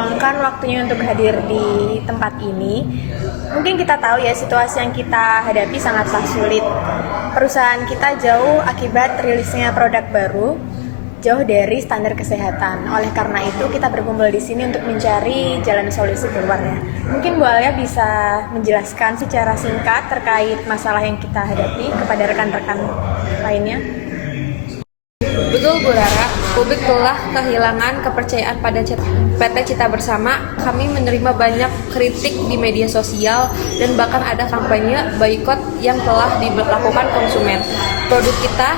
meluangkan waktunya untuk hadir di tempat ini. Mungkin kita tahu ya, situasi yang kita hadapi sangatlah sulit. Perusahaan kita jauh akibat rilisnya produk baru, jauh dari standar kesehatan. Oleh karena itu, kita berkumpul di sini untuk mencari jalan solusi keluarnya. Mungkin Bu Alia bisa menjelaskan secara singkat terkait masalah yang kita hadapi kepada rekan-rekan lainnya. Betul Bu Rara, publik telah kehilangan kepercayaan pada PT Citra Bersama. Kami menerima banyak kritik di media sosial dan bahkan ada kampanye boikot yang telah dilakukan konsumen. Produk kita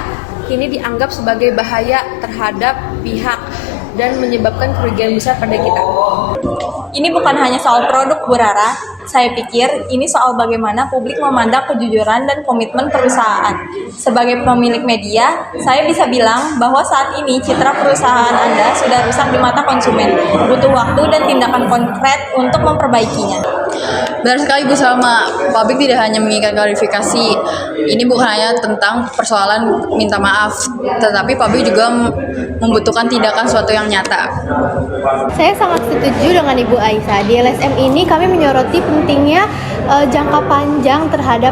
kini dianggap sebagai bahaya terhadap pihak dan menyebabkan kerugian besar pada kita. Ini bukan hanya soal produk, Bu Rara. Saya pikir ini soal bagaimana publik memandang kejujuran dan komitmen perusahaan. Sebagai pemilik media, saya bisa bilang bahwa saat ini citra perusahaan Anda sudah rusak di mata konsumen. Butuh waktu dan tindakan konkret untuk memperbaikinya. Benar sekali Bu Salma, publik tidak hanya menginginkan klarifikasi. Ini bukan hanya tentang persoalan minta maaf, tetapi publik juga membutuhkan tindakan suatu yang nyata. Saya sangat setuju dengan Ibu Aisyah. Di LSM ini kami menyoroti pentingnya jangka panjang terhadap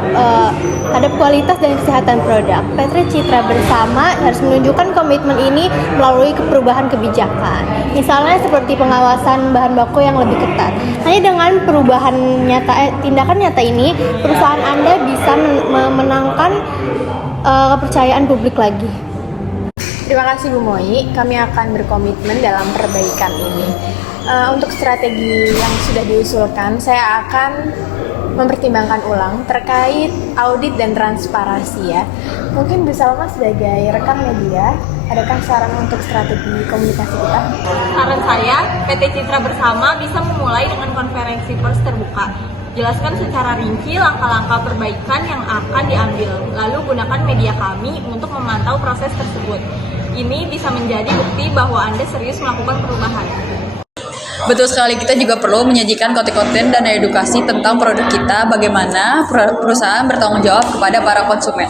kualitas dan kesehatan produk. PT Citra Bersama harus menunjukkan komitmen ini melalui perubahan kebijakan. Misalnya seperti pengawasan bahan baku yang lebih ketat. Hanya dengan perubahan tindakan nyata ini, perusahaan Anda bisa memenangkan kepercayaan publik lagi. Terima kasih Bu Moi, kami akan berkomitmen dalam perbaikan ini. Untuk strategi yang sudah diusulkan, saya akan mempertimbangkan ulang terkait audit dan transparansi ya. Mungkin Bu Salma sebagai rekan media, adakah saran untuk strategi komunikasi kita? Saran saya, PT Citra Bersama bisa memulai dengan konferensi pers terbuka. Jelaskan secara rinci langkah-langkah perbaikan yang akan diambil, lalu gunakan media kami untuk memantau proses tersebut. Ini bisa menjadi bukti bahwa Anda serius melakukan perubahan. Betul sekali, kita juga perlu menyajikan konten-konten dan edukasi tentang produk kita, bagaimana perusahaan bertanggung jawab kepada para konsumen.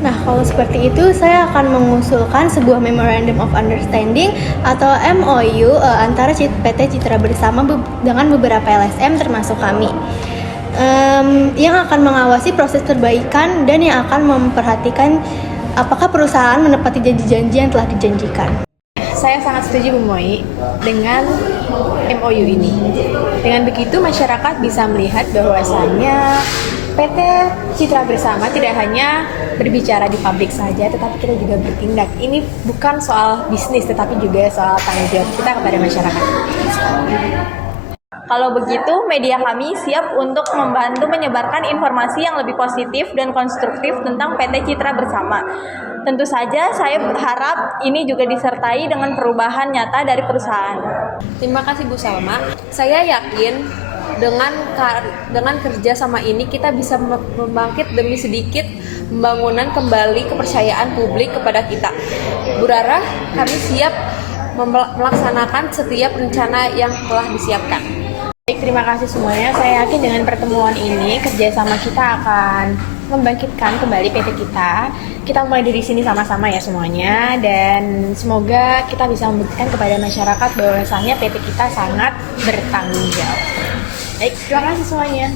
Nah, kalau seperti itu, saya akan mengusulkan sebuah Memorandum of Understanding atau MOU antara PT Citra Bersama dengan beberapa LSM termasuk kami, yang akan mengawasi proses perbaikan dan yang akan memperhatikan apakah perusahaan menepati janji-janji yang telah dijanjikan. Saya sangat setuju Bu Moi dengan MOU ini. Dengan begitu masyarakat bisa melihat bahwasannya PT Citra Bersama tidak hanya berbicara di publik saja, tetapi kita juga bertindak. Ini bukan soal bisnis, tetapi juga soal tanggung jawab kita kepada masyarakat. Kalau begitu, media kami siap untuk membantu menyebarkan informasi yang lebih positif dan konstruktif tentang PT Citra Bersama. Tentu saja saya berharap ini juga disertai dengan perubahan nyata dari perusahaan. Terima kasih Bu Salma. Saya yakin dengan kerja sama ini kita bisa membangkit demi sedikit pembangunan kembali kepercayaan publik kepada kita. Bu Rara, kami siap melaksanakan setiap rencana yang telah disiapkan. Baik, terima kasih semuanya. Saya yakin dengan pertemuan ini kerjasama kita akan membangkitkan kembali PT kita. Kita mulai dari sini sama-sama ya semuanya, dan semoga kita bisa membuktikan kepada masyarakat bahwasannya PT kita sangat bertanggung jawab. Baik, terima kasih semuanya.